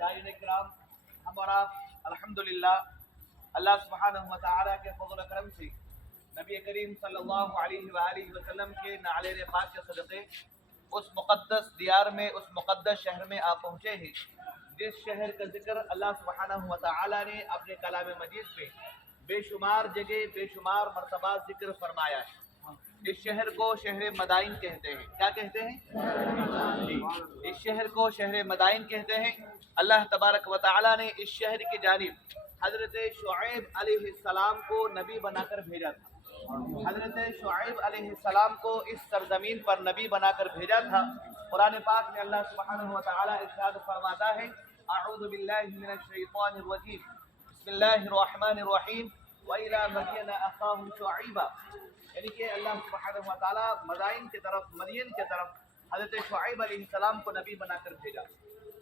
داعین کرام، ہم اور آپ الحمدللہ اللہ سبحانہ و تعالیٰ کے فضل و کرم سے نبی کریم صلی اللہ علیہ وآلہ وسلم کے نعلین پاک کے صدقے اس مقدس دیار میں، اس مقدس شہر میں آپ پہنچے ہیں جس شہر کا ذکر اللہ سبحانہ و تعالیٰ نے اپنے کلام مجید میں بے شمار جگہ بے شمار مرتبہ ذکر فرمایا ہے۔ اس شہر کو شہر مدائن کہتے ہیں۔ کیا کہتے ہیں؟ اس شہر کو شہر مدائن کہتے ہیں۔ اللہ تبارک و تعالیٰ نے اس شہر کی جانب حضرت شعیب علیہ السلام کو نبی بنا کر بھیجا تھا۔ حضرت شعیب علیہ السلام کو اس سرزمین پر نبی بنا کر بھیجا تھا۔ قرآن پاک میں اللہ سبحانہ و تعالیٰ ارشاد فرماتا ہے، اعوذ باللہ من الشیطان الرجیم، بسم اللہ الرحمن الرحیم، وَإِلَى مَدْيَنَ أَخَاهُمْ شُعَيْبًا، یعنی کہ اللہ سبحانہ و تعالیٰ مدائن کی طرف، مدین کی طرف حضرت شعیب علیہ السلام کو نبی بنا کر بھیجا۔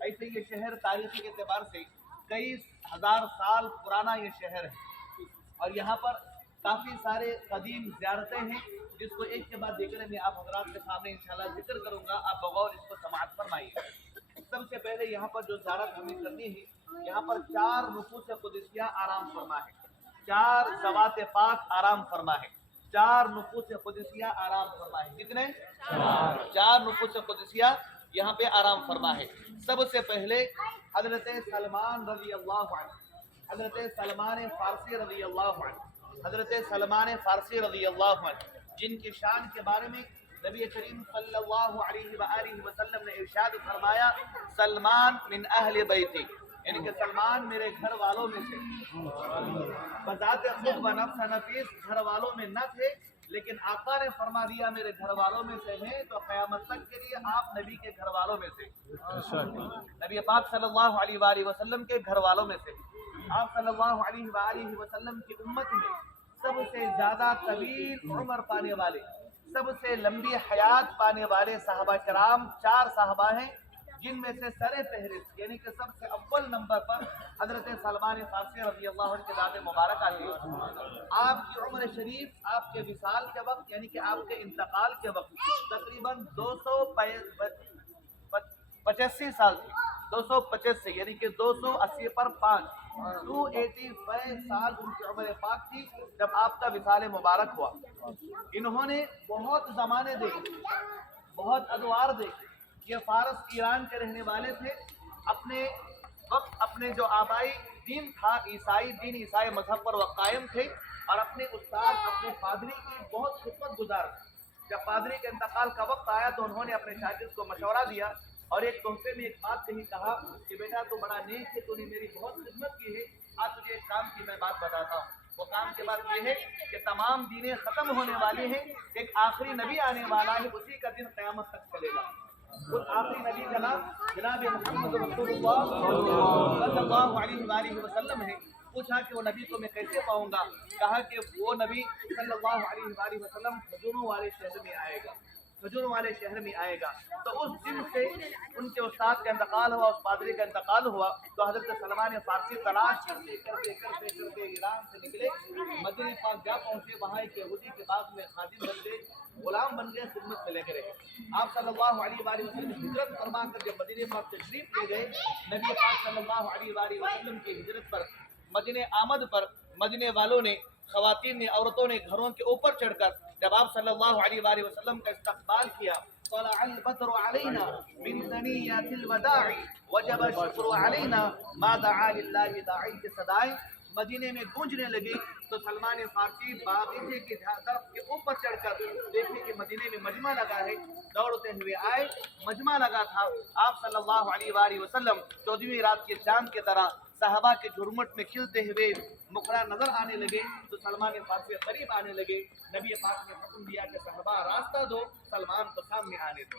ایسے یہ شہر تاریخی اعتبار سے کئی ہزار سال پرانا یہ شہر ہے، اور یہاں پر کافی سارے قدیم زیارتیں ہیں جس کو ایک کے بعد دیکھنے میں آپ حضرات کے سامنے انشاءاللہ ذکر کروں گا، آپ بغور اس کو سماعت فرمائیے۔ سب سے پہلے یہاں پر جو زیارت ہمیں کرنی ہے، یہاں پر 4 نفوس قدسیہ آرام فرما ہے، 4 ذوات پاک آرام فرما ہے، 4 نفوس قدسیہ آرام فرما ہے۔ کتنے؟ 4 نفوس قدسیہ یہاں پہ آرام فرما ہے۔ سب سے پہلے حضرت سلمان رضی اللہ عنہ، حضرت سلمان فارسی رضی اللہ عنہ، حضرت سلمان فارسی رضی اللہ عنہ، جن کی شان کے بارے میں نبی کریم صلی اللہ علیہ وآلہ وسلم نے ارشاد فرمایا، سلمان من اہل بیتی، یعنی کہ سلمان میرے گھر والوں میں سے، بذات خود و نفس نفیس گھر والوں میں نہ تھے، لیکن آقا نے فرما دیا میرے گھر والوں میں سے ہیں، تو قیامت تک کے لیے آپ نبی کے گھر والوں میں سے، نبی پاک صلی اللہ علیہ وآلہ وسلم کے گھر والوں میں سے۔ آپ صلی اللہ علیہ وآلہ وسلم کی امت میں سب سے زیادہ طویل عمر پانے والے، سب سے لمبی حیات پانے والے صحابہ کرام 4 صحابہ ہیں، جن میں سے سر فہرست یعنی کہ سب سے اول نمبر پر حضرت سلمان فارسی رضی اللہ عنہ کے ذات مبارک آتی ہے۔ آپ کی عمر شریف آپ کے وصال کے وقت یعنی کہ آپ کے انتقال کے وقت تقریباً 285 سال تھی، 285 یعنی کہ 280 پر 5، 285 سال ان کی عمر پاک تھی جب آپ کا وصال مبارک ہوا۔ انہوں نے بہت زمانے دیکھے، بہت ادوار دیکھے۔ یہ فارس ایران کے رہنے والے تھے، اپنے وقت اپنے جو آبائی دین تھا عیسائی دین، عیسائی مذہب پر وہ قائم تھے، اور اپنے استاد اپنے پادری کی بہت خدمت گزار تھے۔ جب پادری کے انتقال کا وقت آیا تو انہوں نے اپنے شاگرد کو مشورہ دیا اور ایک تحفے میں ایک بات کہی، کہا کہ بیٹا تو بڑا نیک ہے، تو نے میری بہت خدمت کی ہے، آج تجھے ایک کام کی میں بات بتاتا ہوں۔ وہ کام کے بعد یہ ہے کہ تمام دینیں ختم ہونے والی ہیں، ایک آخری نبی آنے والا ہے، اسی کا دن قیامت تک چلے گا۔ اس آخری نبی جناب محمد رسول اللہ صلی اللہ علیہ وآلہ وسلم ہے۔ پوچھا کہ وہ نبی کو میں کیسے پاؤں گا؟ کہا کہ وہ نبی صلی اللہ علیہ وآلہ وسلم کھجوروں والے شہر میں آئے گا، کھجوروں والے شہر میں آئے گا۔ تو اس دن سے ان کے استاد کا انتقال ہوا، اس پادری کا انتقال ہوا، تو حضرت سلمان فارسی تلاش کرتے ایران سے نکلے، مدینہ پاک جا پہنچے، وہاں ایک یہودی کے باغ میں خادم بن گئے، غلام بن گئے، خدمت میں لگے رہے۔ آپ صلی اللہ علیہ وآلہ وسلم ہجرت فرما کر جب مدینہ پاک تشریف لے گئے، نبی پاک صلی اللہ علیہ وآلہ وسلم کی ہجرت پر، مدینہ آمد پر، مدینہ والوں نے، خواتین نے، عورتوں نے گھروں کے اوپر چڑھ کر جب آپ صلی اللہ علیہ وآلہ وسلم کا استقبال کیا، طلع البدر علينا من ثنيات الوداع وجب الشكر علينا ما دعا لله داعی کے صدائیں مدینے میں گونجنے لگی۔ تو سلمان فارسی باغیچے کی طرف کے اوپر چڑھ کر دیکھے کہ مدینے میں مجمع لگا ہے، دوڑتے ہوئے آئے، مجمع لگا تھا۔ آپ صلی اللہ علیہ وآلہ وسلم 14ویں رات کے چاند کی طرح صحابہ کے جھرمٹ میں کھلتے ہوئے مقرا نظر آنے لگے، تو سلمان فارسی قریب آنے لگے۔ نبی پاک نے حکم دیا کہ صحابہ راستہ دو، سلمان کو سامنے آنے دو۔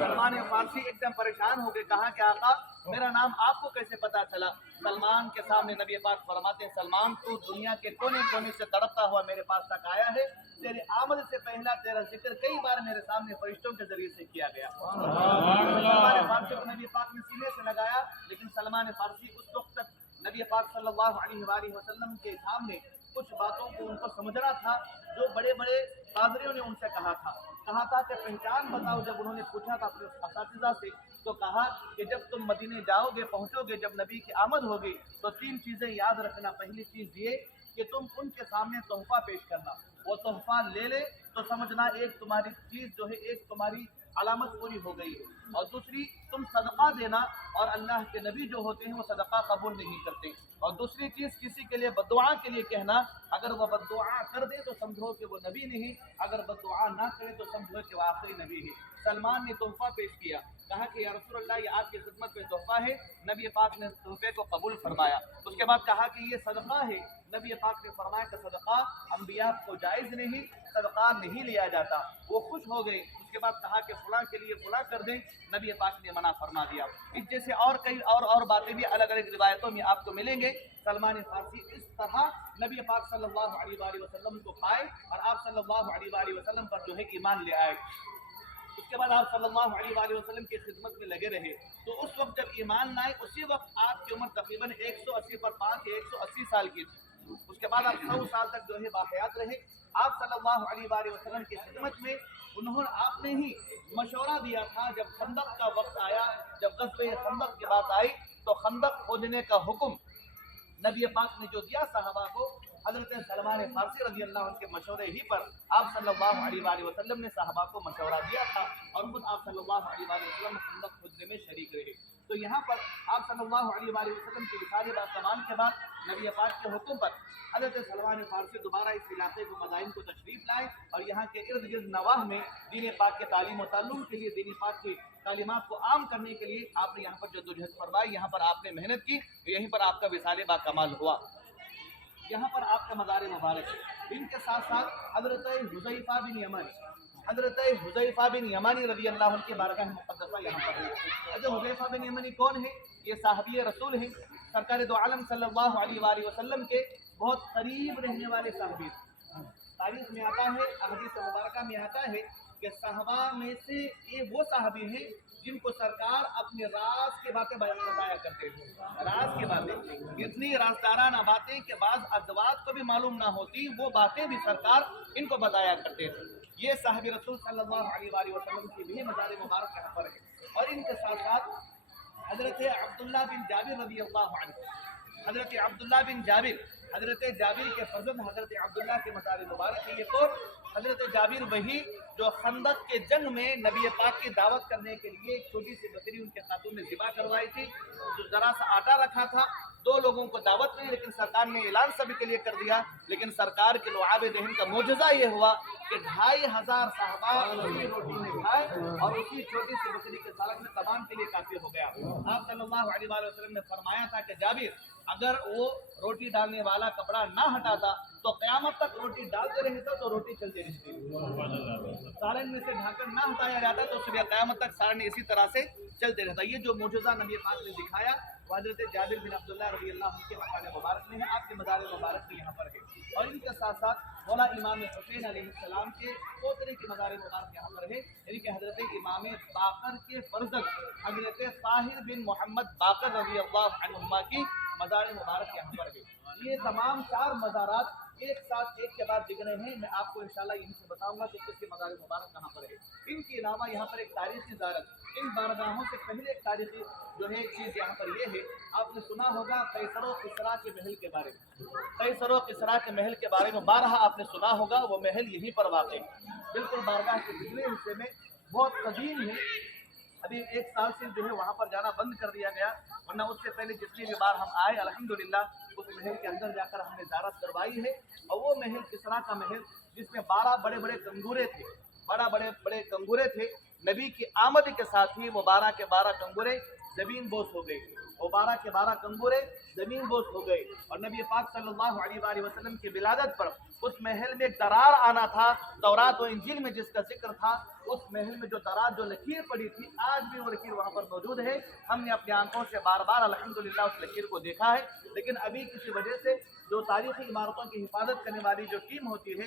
سلمان فارسی ایک دم پریشان ہو گئے، کہا کہ آقا میرا نام آپ کو کیسے پتا چلا؟ سلمان کے سامنے نبی پاک فرماتے ہیں، سلمان تو دنیا کے کونے کونے سے تڑپتا ہوا میرے پاس تک آیا ہے، تیرے آمد سے پہلا تیرا ذکر کئی بار میرے سامنے فرشتوں کے ذریعے سے کیا گیا۔ سلمان فارسی کو نبی پاک نے سینے سے لگایا، لیکن سلمان فارسی اس وقت تک نبی پاک صلی اللہ علیہ وآلہ وسلم کے سامنے کچھ باتوں کو ان کو سمجھنا تھا جو بڑے بڑے قادریوں نے ان سے کہا تھا کہ پہچان بتاؤ. جب انہوں نے پوچھا تھا اپنے اساتذہ سے تو کہا کہ جب تم مدینے جاؤ گے پہنچو گے جب نبی کی آمد ہوگی تو 3 چیزیں یاد رکھنا. پہلی چیز یہ کہ تم ان کے سامنے تحفہ پیش کرنا, وہ تحفہ لے لے تو سمجھنا ایک تمہاری چیز جو ہے ایک تمہاری علامت پوری ہو گئی ہے. اور دوسری تم صدقہ دینا, اور اللہ کے نبی جو ہوتے ہیں وہ صدقہ قبول نہیں کرتے. اور دوسری چیز کسی کے لیے بددعا کے لیے کہنا, اگر وہ بددعا کر دے تو سمجھو کہ وہ نبی نہیں, اگر بددعا نہ کرے تو سمجھو کہ وہ آخری نبی ہے. سلمان نے تحفہ پیش کیا, کہا کہ یا رسول اللہ یہ آپ کی خدمت میں تحفہ ہے. نبی پاک نے تحفے کو قبول فرمایا. اس کے بعد کہا کہ یہ صدقہ ہے. نبی پاک نے فرمایا کہ صدقہ انبیاء کو جائز نہیں, صدقہ نہیں لیا جاتا. وہ خوش ہو گئے. اس کے بعد کہا کہ فلاں کے لیے فلاں کر دیں, نبی پاک نے منع فرما دیا. اس جیسے اور کئی اور باتیں بھی الگ الگ روایتوں میں آپ کو ملیں گے. سلمان فارسی اس طرح نبی پاک صلی اللہ علیہ وآلہ وسلم کو پائے اور آپ صلی اللہ علیہ وآلہ وسلم پر جو ہے ایمان لے آئے. اس کے بعد آپ صلی اللہ علیہ وآلہ وسلم کی خدمت میں لگے رہے. تو اس وقت جب ایمان لائے اسی وقت آپ کی عمر تقریباً 180 پر 180 سال کی تھی. اس کے بعد آپ 100 سال تک جو ہے باحیات رہے. آپ صلی اللہ علیہ وآلہ وسلم کی خدمت میں آپ نے ہی مشورہ دیا تھا. جب خندق کا وقت آیا, جب غزوہ خندق کی بات آئی تو خندق کھودنے کا حکم نبی پاک نے جو دیا صحابہ کو, حضرت سلمان فارسی رضی اللہ عنہ کے مشورے ہی پر آپ صلی اللہ علیہ وآلہ وسلم نے صحابہ کو مشورہ دیا تھا اور خود آپ صلی اللہ علیہ وآلہ وسلم خندق کھودنے میں شریک رہے. تو یہاں پر آپ صلی اللہ علیہ وآلہ وسلم کی رسالت بات تمام کے بعد نبی پاک کے حکم پر حضرت سلمان فارسی دوبارہ اس علاقے کو مدائن کو تشریف لائے اور یہاں کے ارد گرد نواح میں دین پاک کے تعلیم و تعلم کے لیے, دین پاک کی تعلیمات کو عام کرنے کے لیے آپ نے یہاں پر جدوجہد فرمائی. یہاں پر آپ نے محنت کی, یہیں پر آپ کا وصال با کمال ہوا, یہاں پر آپ کا مزار مبارک ہے. ان کے ساتھ ساتھ حضرت حذیفہ بن یمانی رضی اللہ عنہ کی بارگاہ مقدسہ یہاں پر ہے. حضرت حذیفہ بن یمانی کون ہے؟ یہ صحابی رسول ہیں, سرکار دو عالم صلی اللہ علیہ وآلہ وسلم کے بہت قریب رہنے والے صحابی. تاریخ میں آتا ہے, احادیث مبارکہ میں آتا ہے کہ صحابہ میں سے یہ وہ صحابی ہیں جن کو سرکار اپنے راز کی باتیں بتایا کرتے تھے. راز کی باتیں اتنی رازدارانہ باتیں کہ بعض ازواج کو بھی معلوم نہ ہوتی, وہ باتیں بھی سرکار ان کو بتایا کرتے تھے. یہ صحابی رسول صلی اللہ علیہ وآلہ وسلم کی بھی مزار مبارک یہاں پر ہے. اور ان کے ساتھ ساتھ حضرت عبداللہ بن جابر رضی اللہ عنہ, حضرت عبداللہ بن جابر, حضرت جابر کے فرزند حضرت عبداللہ کے مزار مبارک ہے. یہ کون؟ حضرت جابر وہی جو خندق کے جنگ میں نبی پاک کی دعوت کرنے کے لیے ایک چھوٹی سی بکری ان کے خاتون نے ذبح کروائی تھی, جو ذرا سا آٹا رکھا تھا, 2 لوگوں کو دعوت نہیں, لیکن سرکار نے اعلان سبھی کے لیے کر دیا. لیکن سرکار کے لعاب دہن کا معجزہ یہ ہوا کہ 2500 صحابہ اسی روٹی میں کھائے اور اسی چھوٹی سی بکری کے سالن میں تمام کے لیے کافی ہو گیا. آپ صلی اللہ علیہ وآلہ وسلم نے فرمایا تھا کہ جابر اگر وہ روٹی ڈالنے والا کپڑا نہ ہٹاتا تو قیامت تک روٹی ڈالتے رہتا تو روٹی چلتی رہتی. سالن میں سے ڈھکن نہ ہٹایا جاتا تو صبح قیامت تک سالن اسی طرح سے چلتے رہتا. یہ جو معجزہ نبی پاک نے دکھایا وہ حضرت جابر بن عبداللہ رضی اللہ عنہ کے مقام مبارک میں ہے, آپ کے مزار مبارک بھی یہاں پر ہے. اور ان کے ساتھ ساتھ مولا امام حسین علیہ السلام کے پوترے کے مزار مبارک یہاں پر ہے, یعنی کہ حضرت امام باقر کے فرزند حضرت طاہر بن محمد باقر رضی اللہ عنہما کی مزار مبارک یہاں پر ہے. یہ تمام 4 مزارات ایک ساتھ ایک کے بعد دکھ رہے ہیں. میں آپ کو انشاءاللہ یہیں سے بتاؤں گا کہ کس کے مزار مبارک کہاں پر ہے. ان کے علاوہ یہاں پر ایک تاریخی زیارت, ان بارگاہوں سے پہلے ایک تاریخی جو ہے ایک چیز یہاں پر یہ ہے, آپ نے سنا ہوگا قیصر و کسریٰ کے محل کے بارے میں. قیصر و کسریٰ کے محل کے بارے میں بارہا آپ نے سنا ہوگا. وہ محل یہیں پر واقع ہے, بالکل بارگاہ کے پچھلے حصے میں, بہت قدیم ہے. ابھی 1 سال سے جو ہے وہاں پر جانا بند کر دیا گیا, ورنہ اس سے پہلے جتنی بھی بار ہم آئے الحمدللہ اس محل کے اندر جا کر ہم نے زیارت کروائی ہے. اور وہ محل کسریٰ کا محل جس میں 12 بڑے بڑے کنگورے تھے, 12 بڑے کنگورے تھے. نبی کی آمد کے ساتھ ہی وہ 12 کے 12 کنگورے زمین بوس ہو گئے. وہ 12 کے 12 کنگورے زمین بوس ہو گئے. اور نبی پاک صلی اللہ علیہ وآلہ وسلم کی ولادت پر اس محل میں ایک درار آنا تھا. تورات و انجیل میں جس کا ذکر تھا, اس محل میں جو درار جو لکیر پڑی تھی, آج بھی وہ لکیر وہاں پر موجود ہے. ہم نے اپنی آنکھوں سے بار بار الحمدللہ اس لکیر کو دیکھا ہے. لیکن ابھی کسی وجہ سے جو تاریخی عمارتوں کی حفاظت کرنے والی جو ٹیم ہوتی ہے